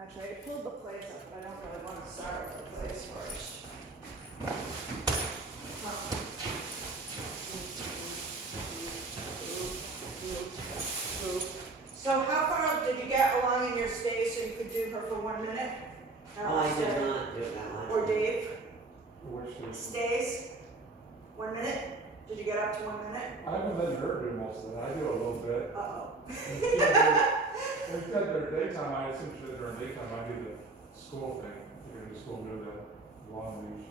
Actually, I pulled the plates up, but I don't really want to start with the plates first. So how far did you get along in your stay so you could do her for 1 minute? Oh, I did not do it that much. Or Dave? Which is, Stays? 1 minute? Did you get up to 1 minute? I haven't let her do most of it, I do a little bit. Uh-oh. If you got their daytime, I assume she did during daytime, I do the school thing, you go to school, do the long leash.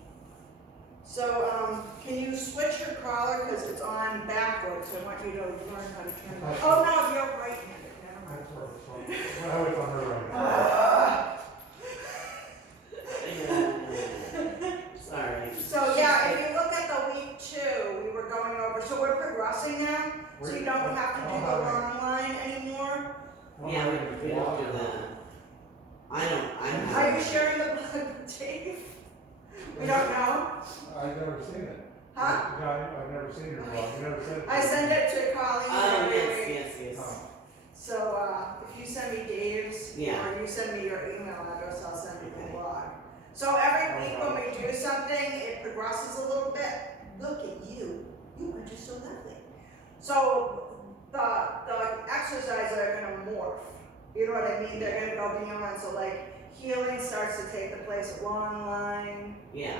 So, can you switch your collar, because it's on backwards, I want you to learn how to turn it. Oh, no, you're right-handed, never mind. That's where it's from. Well, it's on her right now. Sorry. So, yeah, if you look at the week 2, we were going over, so we're progressing now, so you don't have to do the long line anymore. Yeah, we don't do that. Are you sharing the blood with Dave? We don't know? I've never seen it. Huh? Yeah, I've never seen your blog, you never said it. I send it to Colleen Oh, every week. yes. Oh. So, if you send me Dave's, Yeah. or you send me your email address, I'll send you the blog. So every week when we do something, it progresses a little bit. Look at you, you are just so lovely. So, the exercises are gonna morph, you know what I mean? They're gonna go beyond, so like, healing starts to take the place of long line. Yeah.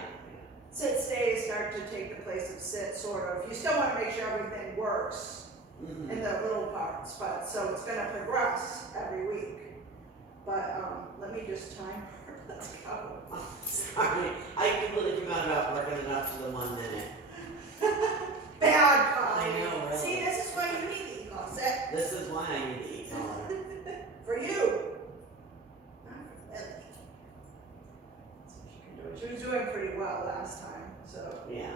Sit stays start to take the place of sit, sort of. You still wanna make sure everything works Mm-hmm. in the little parts, but, so it's gonna progress every week. But, let me just time her, let's go. Oh, sorry, I completely forgot about working it up to the 1 minute. Bad call. I know, really. See, this is why you need the ecall set. This is why I need to eat taller. For you. Not for Lily. So she can do it. She was doing pretty well last time, so. Yeah.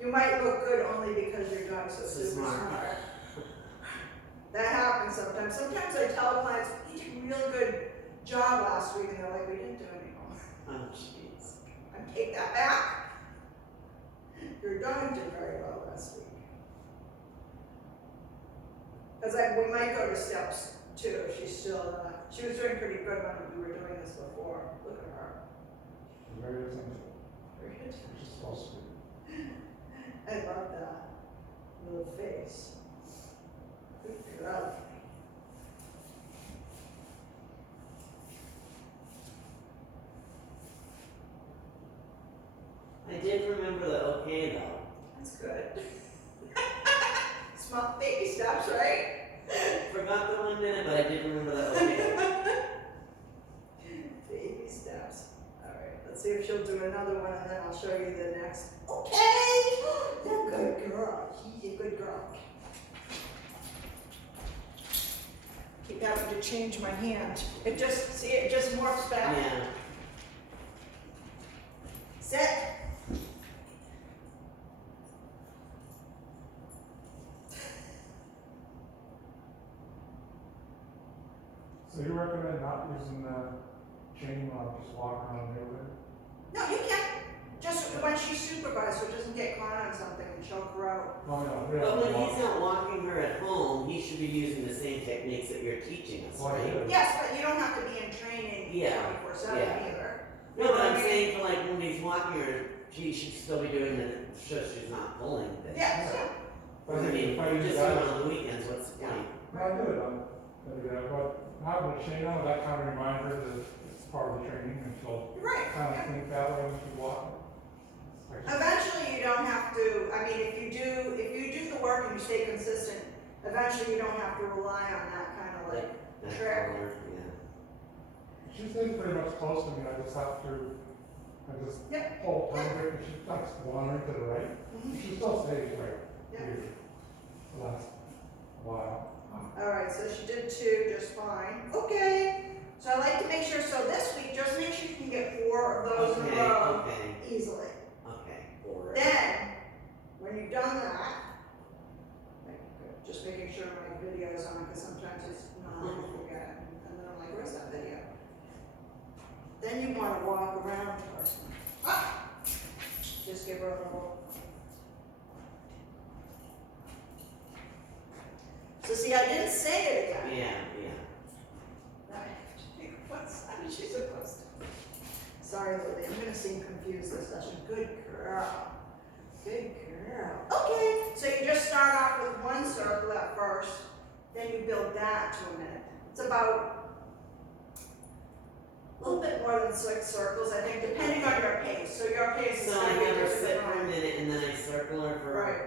You might look good only because your dog's so So super smart. smart. That happens sometimes. Sometimes I tell clients, you did a real good job last week, and they're like, we didn't do any more. Oh, jeez. I take that back. Your dog did very well last week. Because we might go to steps too. She's still, she was doing pretty good when we were doing this before. Look at her. Very attentive, Very good. which is supposed to be. I love that little face. Good girl. I did remember the okay though. That's good. Small baby steps, right? Forgot the 1 minute, but I did remember the okay. Baby steps. Alright, let's see if she'll do another one and then I'll show you the next. Okay! You're a good girl. She's a good girl. Keep having to change my hand. It just morphs back. Yeah. Sit. So you recommend not using the chain while just walking around the neighborhood? No, you can't. Just when she's supervised, so it doesn't get caught on something and choke her out. Oh, no, But when he's not walking her at home, he should be using the same techniques that you're teaching us, Well, right? yeah. Yes, but you don't have to be in training Yeah, 24/7 yeah. either. No, but I'm saying for like when he's walking her, she should still be doing it, so she's not pulling this. Yes, yeah. But I mean, if I just use do it that, on the weekends, what's the point? I do it on, but having a chain on, that kind of reminds her that it's part of the training and she'll You're right. kind of Yeah. think that way when she's walking. Eventually, you don't have to. I mean, if you do the work and you stay consistent, eventually you don't have to rely on that kind of like That trick. color, yeah. She stays pretty much close to me, I just have to, Yep. pull her, and she likes wandering to the right. Mhm. She still stays right Yeah. here. The last while. All right, so she did 2 just fine. Okay. So I like to make sure. So this week, just make sure you can get 4 of those in a row Okay, easily. okay. Or- Then, when you've done that, just making sure my video's on, because sometimes it's not, I forget, and then I'm like, where's that video? Then you want to walk around her. Ah! Just give her a little. So see, I didn't say it again. Yeah, yeah. What's that? she's supposed to. Sorry, Lily, I'm gonna seem confused this session. Good girl. Good girl. Okay, so you just start off with one circle at first, then you build that to a minute. It's about a little bit more than 6 circles, I think, depending on your pace. So your pace is So I gonna be have her different sit than for a mine. minute and then I circle her for Right.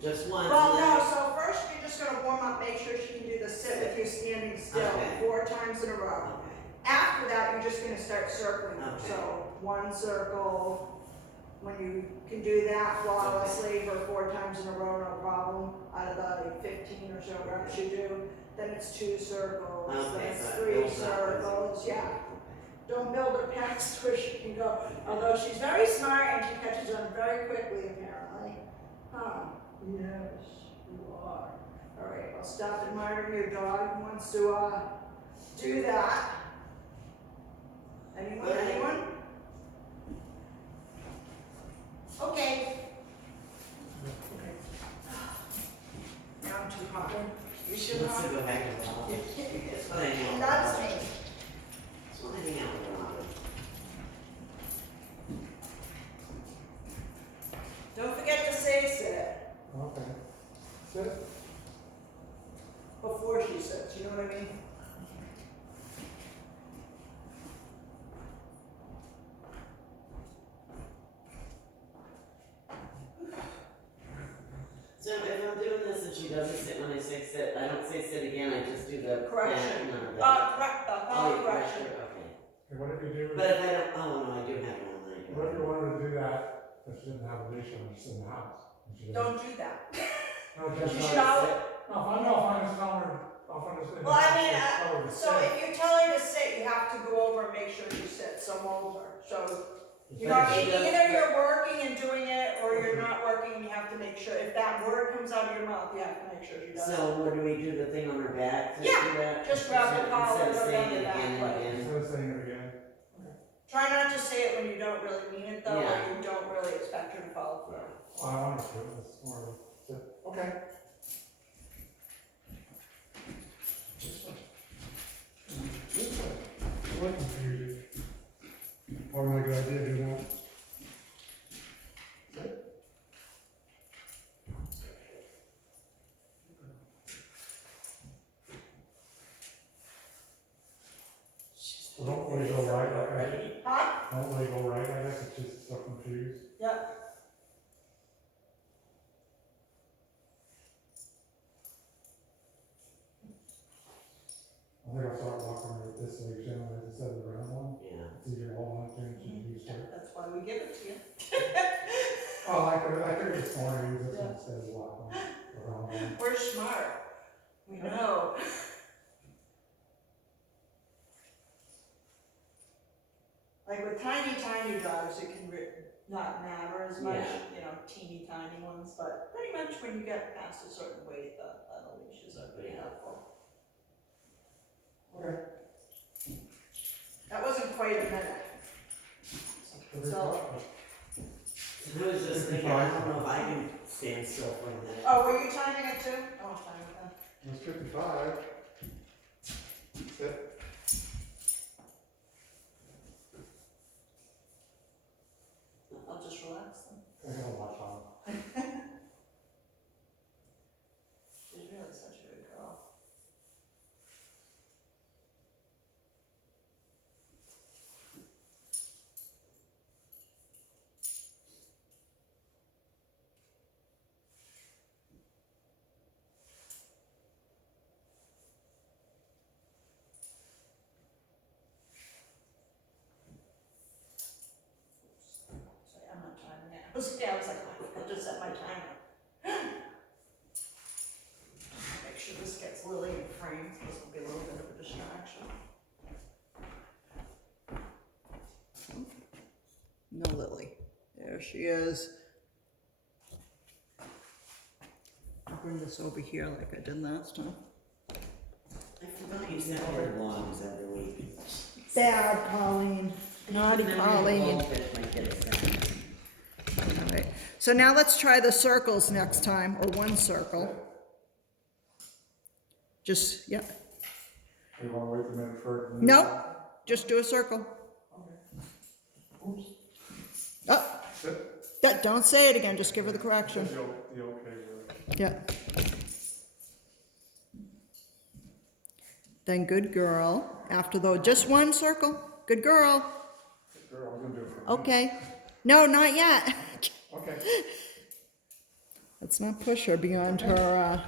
just once. Well, and then- no, so first you're just gonna warm up, make sure she can do the sit with you standing still Okay. 4 times in a row. Okay. After that, you're just gonna start circling. Okay. So 1 circle, when you can do that flawlessly for 4 times in a row, no problem, out of the 15 or so reps you do, then it's 2 circles, then Okay, it's so it 3 builds up as- circles, yeah. Don't build her past where she can go, although she's very smart and she catches on very quickly apparently. Huh, yes, you are. All right, I'll stop admiring your dog who wants to, do that. Anyone, anyone? Okay. Now I'm too hot. You She should wants to not. go back to the office. That's what I know. That's me. That's what I hang out with her on. Don't forget to say sit Okay. Sit. before she sits, you know what I mean? So if I'm doing this and she doesn't sit when I say sit, I don't say sit again, I just do the. Correction. No, the- Correct, the Oh, correction. Okay. Okay, what if you do, But if I don't, oh no, I do have one that I do. what if you wanted to do that, if she didn't have a leash on, she's in the house? and she doesn't- Don't do that. No, just You not- should always, No, if I'm just telling her, I'll understand. well, I mean, so if you tell her to sit, you have to go over and make sure she sits, so mold her. So, you know, But she does- either you're working and doing it, or you're not working and you have to make sure, if that word comes out of your mouth, you have to make sure she does it. So what do we do, the thing on her back to do Yeah, that? just grab the Instead- collar, Instead of go saying down it the back again and way. again. Instead of saying it again. Try not to say it when you don't really mean it though, Yeah. or you don't really expect her to follow through. I want to do it, it's more of a sit. Okay. What confusion? Probably not a good idea to do that. Well, don't let it go right, like Huh? don't let it go right, I guess, it's just so confused. Yep. I think I'll start walking her this way generally instead of the round one. Yeah. It's easier to hold on to and she's used to it. That's why we give it to you. Oh, like her this morning, use this one instead of walking around one. We're smart. We know. Like with tiny dogs, it can not matter as much, Yeah. you know, teeny tiny ones, but pretty much when you get past a certain weight, the leashes are pretty helpful. Okay. That wasn't quite a minute. So- I was just thinking, I don't know if I can stand still for a minute. Oh, were you timing it too? Oh, timing it then. It's 55. Sit. I'll just relax then. I got a watch on. She's really such a good girl. Sorry, I'm not timing it. I was like, I'll just set my timer. Make sure this gets Lily in frame, this will be a little bit of a distraction. No Lily. There she is. I'll bring this over here like I did last time. I forgot you sent her vlogs every week. Bad Colleen. Naughty Colleen. Goldfish might get us down. Alright, so now let's try the circles next time, or one circle. Just, yeah. You want to wait a minute for it? Nope. Just do a circle. Okay. Oops. Oh, Sit. don't say it again, just give her the correction. The okay word. Yeah. Then good girl. After though, just one circle. Good girl. Girl, I'm gonna do it for a minute. Okay. No, not yet. Okay. Let's not push her beyond her,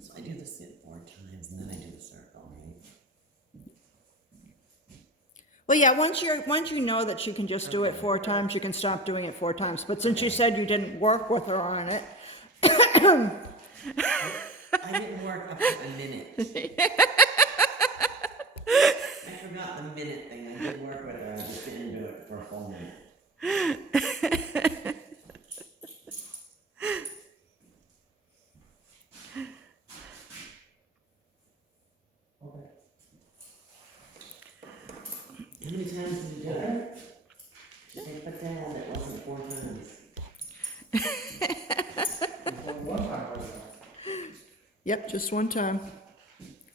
So I do the sit 4 times and then I do the circle, right? Well, yeah, once you know that she can just do it 4 times, you can stop doing it 4 times. But since you said you didn't work with her on it, I didn't work up to a minute. I forgot the minute thing. I did work with her. I just didn't do it for a full minute. Okay. How many times did you do it? She's like, but Dad, it wasn't 4 times. One time right now. yep, just one time.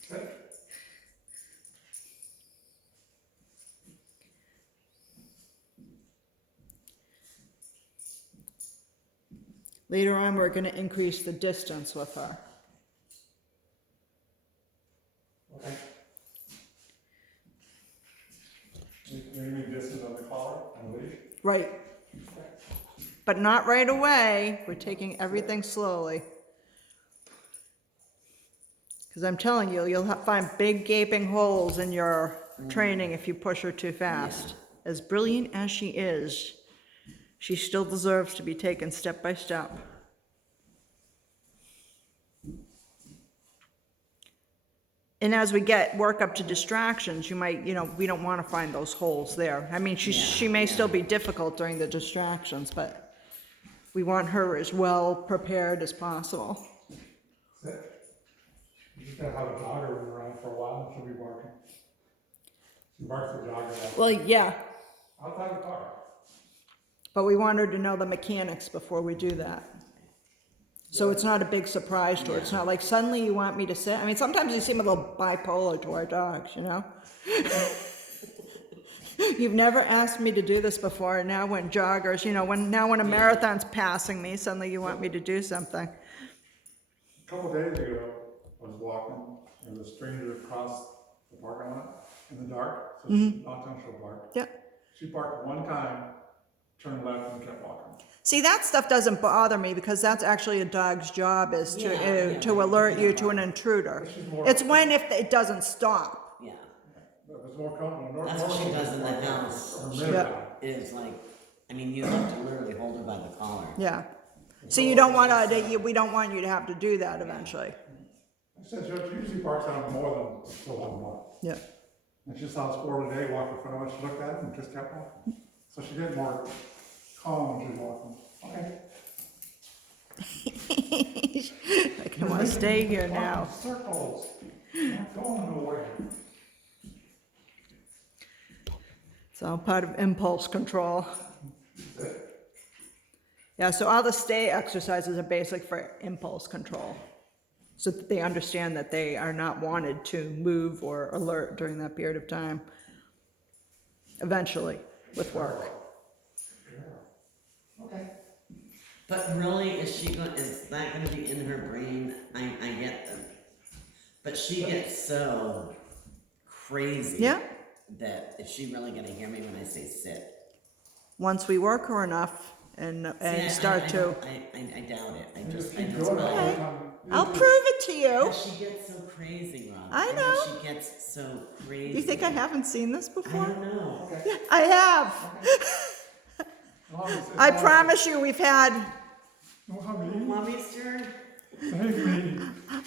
Sit. Later on, we're going to increase the distance with her. Okay. You mean distance on the collar and the leash? Right. But not right away. We're taking everything slowly. Because I'm telling you, you'll find big gaping holes in your training if you push her too fast. As brilliant as she is, she still deserves to be taken step by step. And as we work up to distractions, you might, we don't want to find those holes there. I mean, she may still be difficult during the distractions, but we want her as well prepared as possible. Sit. You just gotta have a jogger run around for a while and she'll be barking. She barks the jogger out. Well, yeah, Outside the car. but we want her to know the mechanics before we do that. So it's not a big surprise to her. It's not like suddenly you want me to sit. I mean, sometimes you seem a little bipolar to our dogs, You've never asked me to do this before, and now when joggers, when a marathon's passing me, suddenly you want me to do something. A couple of days ago, I was walking, and a stranger across the parking lot in the dark, so she's not done, she'll bark. Yeah. She barked one time, turned left and kept walking. See, that stuff doesn't bother me because that's actually a dog's job is to alert you to an intruder. It's when if it doesn't stop. Yeah. But it was more comfortable. That's what she does in the house. Is like, I mean, you have to literally hold her by the collar. Yeah. So you don't want to, we don't want you to have to do that eventually. I said, she usually barks at him more than still have him up. Yeah. And she saw a squirrel today, walked in front of us, she looked at it and just kept walking. So she get more calm when she's walking. Okay. Like, I want to stay here now. Circles. Not going nowhere. It's all part of impulse control. Yeah, so all the stay exercises are basic for impulse control. So that they understand that they are not wanted to move or alert during that period of time. Eventually, with work. Okay. But really, is that gonna be in her brain? I get them. But she gets so crazy. Yeah. That is she really gonna hear me when I say sit? Once we work her enough and start to. I doubt it. I just Keep know. going all the Okay. time. I'll prove it to you. She gets so crazy, Rob. I know. She gets so crazy. You think I haven't seen this I before? don't know. Okay. I have. I promise you we've had, Mommy's turn? Thank me.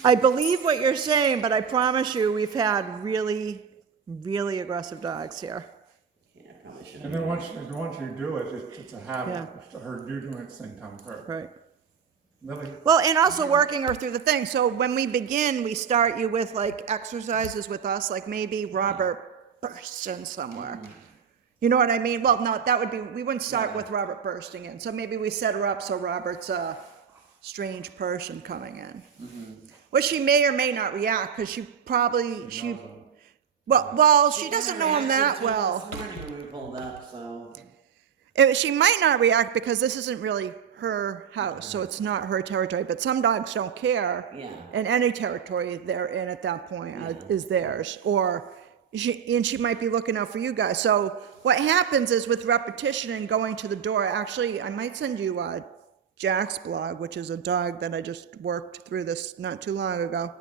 I believe what you're saying, but I promise you we've had really, really aggressive dogs here. Yeah, I probably should And have. then once you do it, it's a habit. Yeah. Her you doing it at the same time first. Right. Lily. Well, and also working her through the thing. So when we begin, we start you with like exercises with us, like maybe Robert bursts in somewhere. You know what I mean? Well, no, that would be, we wouldn't start with Robert bursting in. So maybe we set her up so Robert's a strange person coming in. Well, she may or may not react because she probably, well, she doesn't know him that well. This morning when we pulled up, so. She might not react because this isn't really her house, so it's not her territory. But some dogs don't care. Yeah. And any territory they're in at that point is theirs. Or she might be looking out for you guys. So what happens is with repetition and going to the door, actually, I might send you Jack's blog, which is a dog that I just worked through this not too long ago.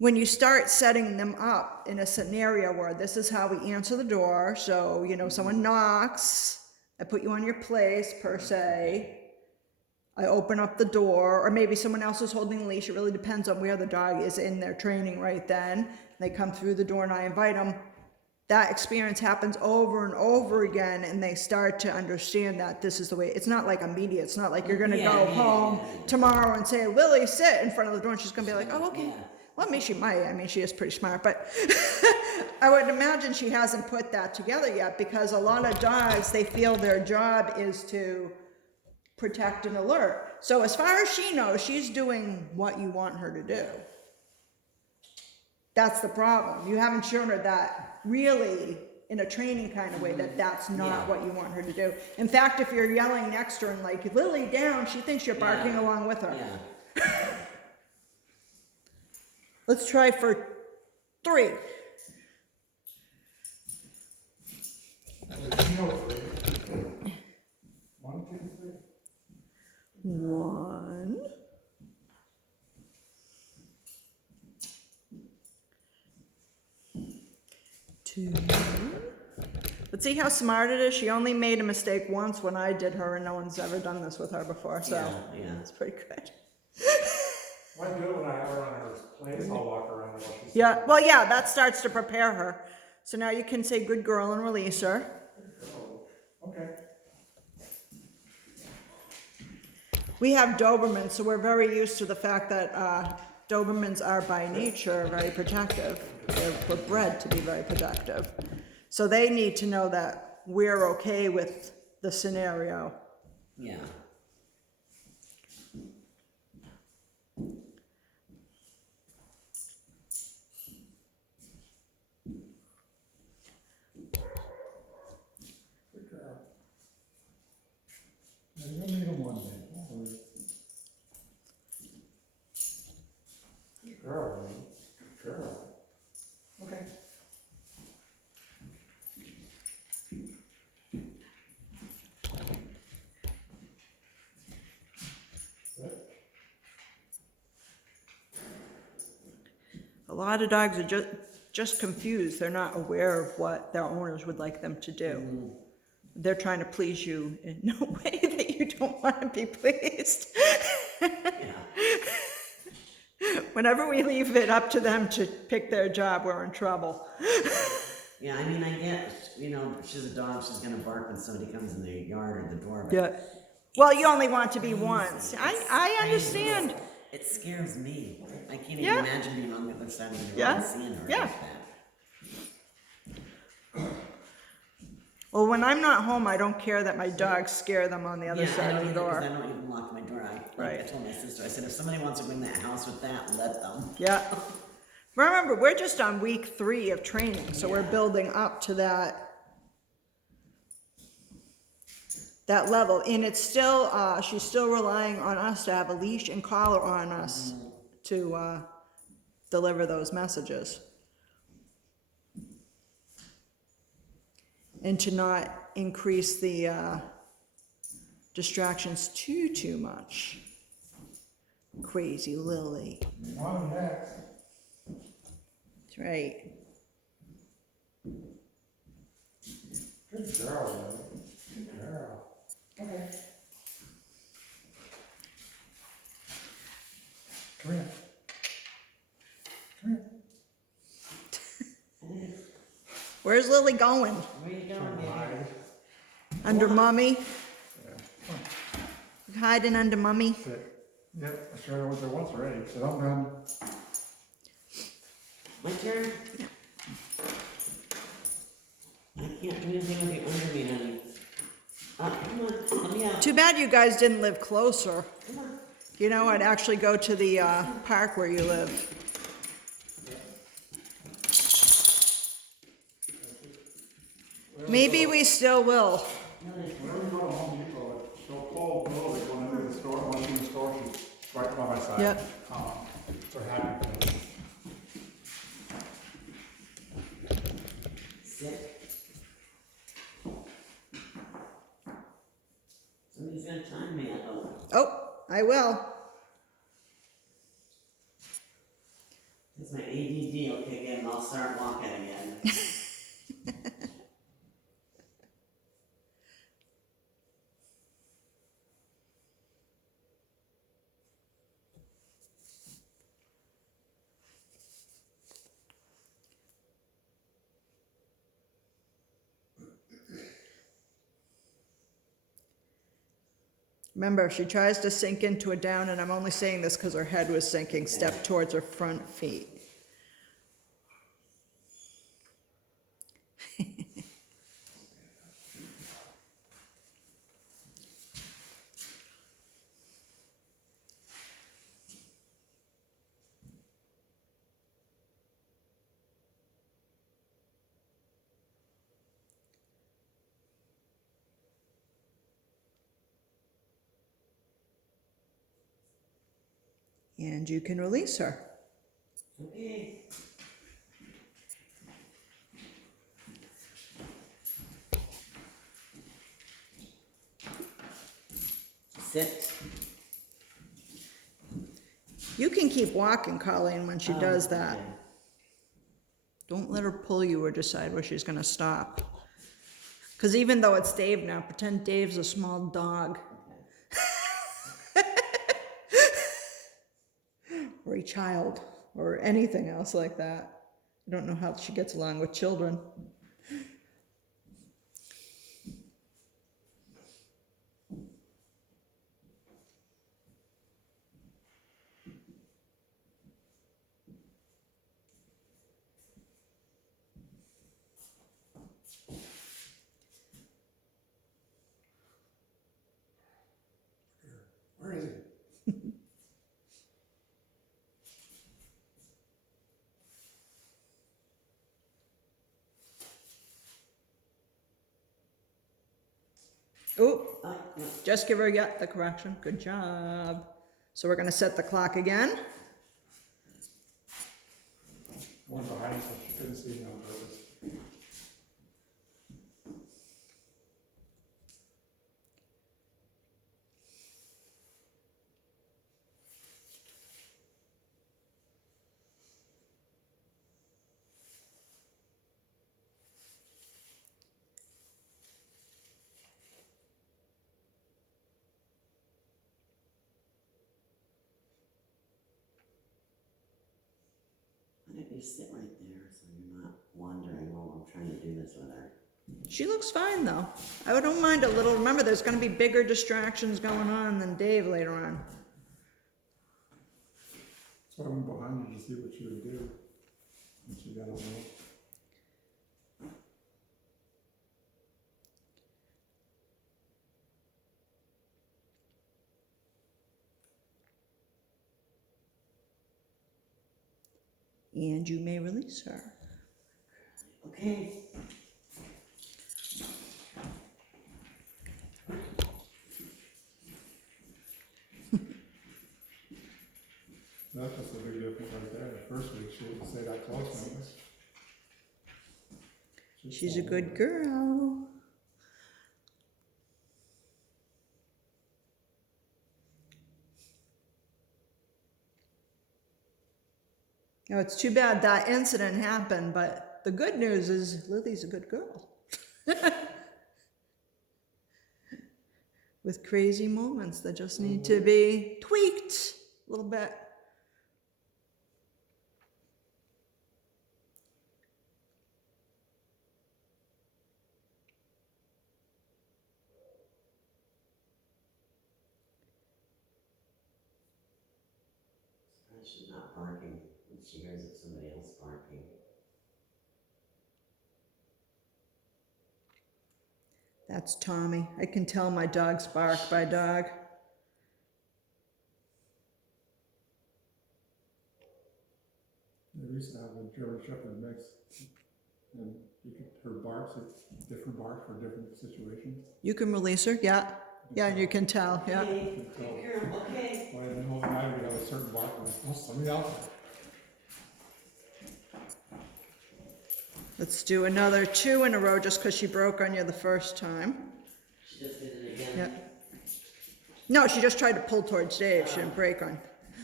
When you start setting them up in a scenario where this is how we answer the door, so, you know, someone knocks, I put you on your place, per se, I open up the door, or maybe someone else is holding the leash, it really depends on where the dog is in their training right then, they come through the door and I invite them, that experience happens over and over again, and they start to understand that this is the way, it's not like immediate, it's not like you're gonna go home tomorrow and say, Lily, sit in front of the door, and she's gonna be like, oh, okay. Well, I mean, she might. I mean, she is pretty smart, but I would imagine she hasn't put that together yet because a lot of dogs, they feel their job is to protect and alert. So as far as she knows, she's doing what you want her to do. That's the problem. You haven't shown her that really in a training kind of way that that's not what you want her to do. In fact, if you're yelling next to her and like, Lily, down, she thinks you're barking along with her. Yeah. Let's try for 3. One, two, three. 1, 2. Let's see how smart it is. She only made a mistake once when I did her, and no one's ever done this with her before, so it's pretty good. Well, I do it when I have her on her place, I'll walk around and watch her. Yeah, well, yeah, that starts to prepare her. So now you can say good girl and release her. Okay. We have Dobermans, so we're very used to the fact that Dobermans are by nature very protective. We're bred to be very protective. So they need to know that we're okay with the scenario. Yeah. You don't need them one day. Good girl, man. Good girl. Okay. A lot of dogs are just confused. They're not aware of what their owners would like them to do. They're trying to please you in a way that you don't want to be pleased. Whenever we leave it up to them to pick their job, we're in trouble. Yeah, I mean, I get, you know, she's a dog, she's gonna bark when somebody comes in their yard or the door. But Yeah. Well, you only want to be once. I understand. It scares me. I can't even Yeah. imagine being on the other side of the road Yeah. and seeing her Yeah. like that. Well, when I'm not home, I don't care that my dogs scare them on the other Yeah, I side don't of the either, 'cause door. I don't even lock my door. Right. I told my sister, I said, if somebody wants to go in that house with that, let them. Yeah. Remember, we're just on week 3 of training, so we're building up to that level. And it's still, she's still relying on us to have a leash and collar on us to deliver those messages. And to not increase the distractions too much. Crazy Lily. On next. That's right. Good girl, man. Good girl. Okay. Come here. Come here. Where's Lily going? Where you going, baby? Hide. Under mommy? Yeah. Come on. Hiding under mommy? Sit. Yep, I sure was there once already. Sit on down. My turn? I can't do anything with you under me, honey. Come on, let me out. Too bad you guys didn't live closer. Come on. You know, I'd actually go to the park where you live. Maybe we still will. Whenever we go to Home Depot, she'll pull Lily going into the store, once she's in the store, she's right by my side. Yep. It's a happy place. Sit. Somebody's gonna time me, I hope. Oh, I will. Because my ADD will kick in and I'll start walking again. Remember, if she tries to sink into a down, and I'm only saying this because her head was sinking, step towards her front feet. And you can release her. Okay. Sit. You can keep walking, Colleen, when she does that. Okay. Don't let her pull you or decide where she's gonna stop. Because even though it's Dave now, pretend Dave's a small dog. Or a child, or anything else like that. I don't know how she gets along with children. Where is he? Oh, No. just give her the correction. Good job. So we're gonna set the clock again. One behind, so she couldn't see me on purpose. Why don't you sit right there so you're not wandering while I'm trying to do this with her? She looks fine though. I don't mind a little. Remember, there's gonna be bigger distractions going on than Dave later on. So I went behind you to see what she would do. And she got away. And you may release her. Okay. That's just a big difference right there. The first week, she didn't stay that close, remember? She's a good girl. Now, it's too bad that incident happened, but the good news is Lily's a good girl. With crazy moments that just need to be tweaked a little bit. She's not barking. She hears it somebody else barking. That's Tommy. I can tell my dogs bark by dog. They used to have a German Shepherd mix, and you could, her barks are different barks for different situations. You can release her, yeah. Yeah, you can tell, yeah. Okay, So, good girl, okay. well, in the whole night we have a certain bark, and oh, somebody else. Let's do another 2 in a row just because she broke on you the first time. She just did it again. Yeah. No, she just tried to pull towards Dave. She didn't break on.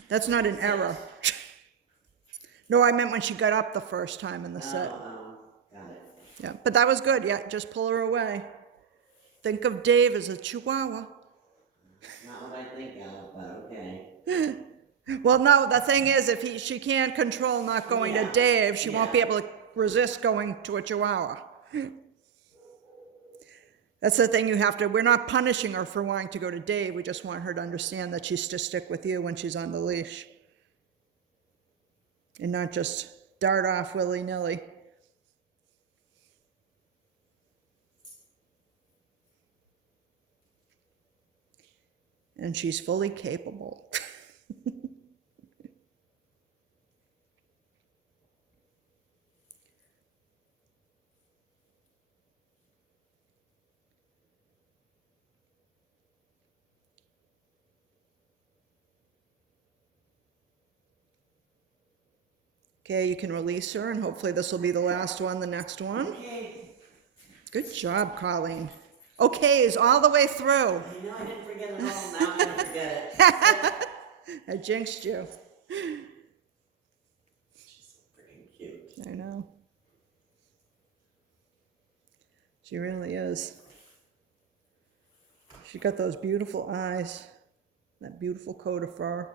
That's not an error. No, I meant when she got up the first time in the set. Got it. Yeah, but that was good. Yeah, just pull her away. Think of Dave as a chihuahua. Not what I think of, but okay. Well, no, the thing is, if she can't control not going to Dave, she won't be able to resist going to a chihuahua. That's the thing you have to, we're not punishing her for wanting to go to Dave. We just want her to understand that she's to stick with you when she's on the leash. And not just dart off willy-nilly. And she's fully capable. Okay, you can release her, and hopefully this will be the last one, the next one. Okay. Good job, Colleen. Okay is all the way through. I know I didn't forget it all, now I'm gonna forget it. I jinxed you. She's so freaking cute. I know. She really is. She got those beautiful eyes, that beautiful coat of fur.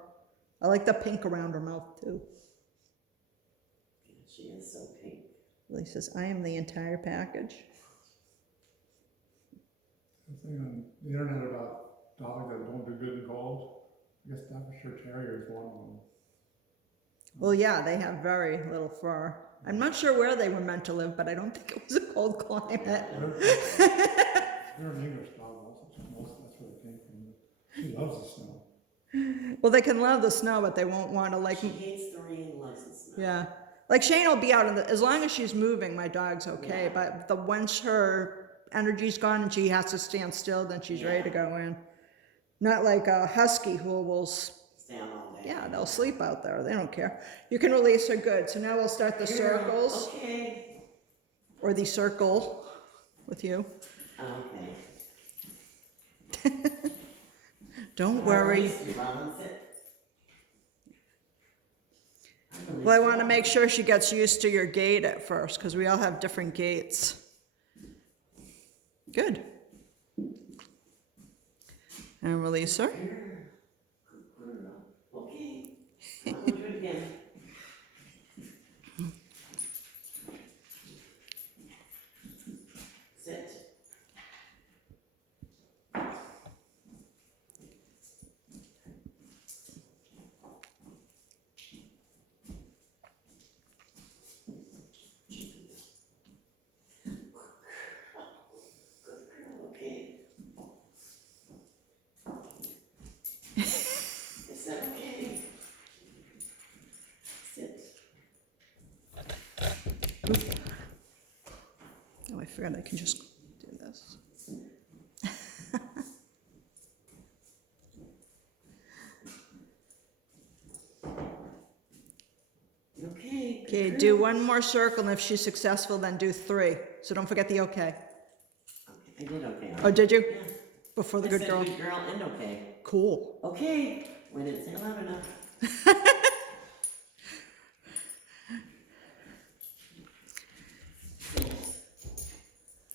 I like the pink around her mouth, too. She is so pink. Lily says, I am the entire package. The thing on the internet about dogs that don't do good in cold, I guess Staffordshire Terrier is one of them. Well, yeah, they have very little fur. I'm not sure where they were meant to live, but I don't think it was a cold climate. They're an English dog also, that's where it came from. She loves the snow. Well, they can love the snow, but they won't want to, like, She hates the rain, loves the snow. yeah. Like Shane will be out in the, as long as she's moving, my dog's okay. Yeah. But once her energy's gone and she has to stand still, then she's ready to go in. Not like a husky who will, Stay on all day. yeah, they'll sleep out there. They don't care. You can release her good. So now we'll start the circles, Okay. or the circle with you. Okay. Don't worry. Well, I want to make sure she gets used to your gait at first, because we all have different gaits. Good. And release her. Okay. I'm gonna do it again. Sit. Is that okay? Sit. Oh, I forgot I can just do this. Okay. Okay, do one more circle, and if she's successful, then do 3. So don't forget the okay. Okay, I did okay. Oh, did you? Yeah. Before the I good said girl. good girl and okay. Cool. Okay. We didn't say loud enough.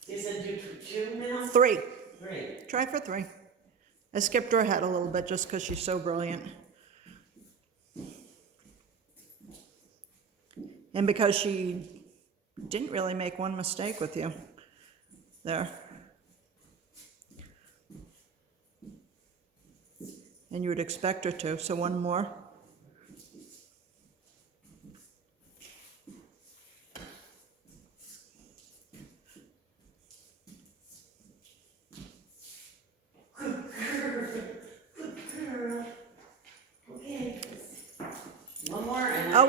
You said do 2 now? 3. 3. Try for 3. I skipped her ahead a little bit just because she's so brilliant. And because she didn't really make one mistake with you. There. And you would expect her to, so one more.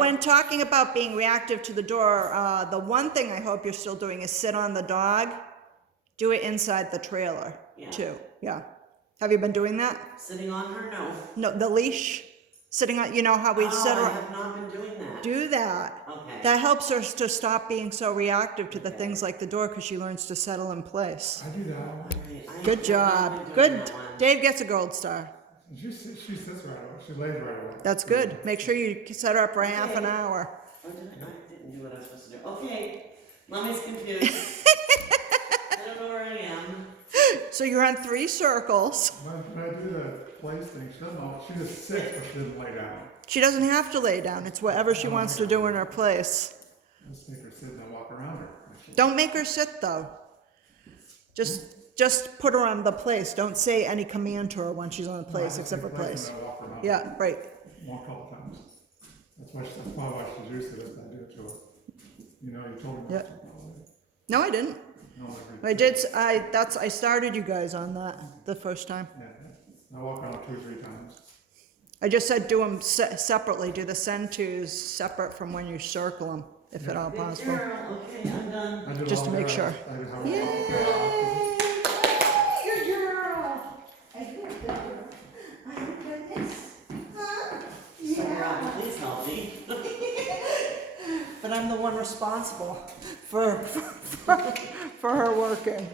when talking about being reactive to the door, the one thing I hope you're still doing is sit on the dog. Do it inside the trailer, Yeah. too. Yeah. Have you been doing that? Sitting on her? No. No, the leash? Sitting on, you know how we sit I her? have not been doing that. Do that. Okay. That helps her to stop being so reactive to the things like the door, because she learns to settle in place. I do that. Alright, I Good have job. not been doing Good. that one. Dave gets a gold star. She sits right away, she lays right away. That's good. Make sure you set her up for half an Okay. hour. Oh, did I? I didn't do what I was supposed to do. Okay. Mommy's confused. I don't know where I am. So you're on 3 circles. When I do the place thing, she doesn't know, she just sits, but she doesn't lay down. She doesn't have to lay down. It's whatever she wants to do in her place. Just make her sit and I walk around her. Don't make her sit though. Just put her on the place. Don't say any command to her when she's on the place, except for place. And I walk around. Yeah, right. One couple times. That's probably why she's used to it, I do it to her. You know, you told me. Yeah. No, I didn't. No, I started you guys on that the first time. yeah, I walk around 2 or 3 times. I just said do them separately. Do the send tos separate from when you circle them, if at all Good possible. girl. Okay, I'm done. I do Just all to make the sure. rest. I do how Yay! Good girl. Good girl. My goodness. So, Rob, please help me. But I'm the one responsible for her working.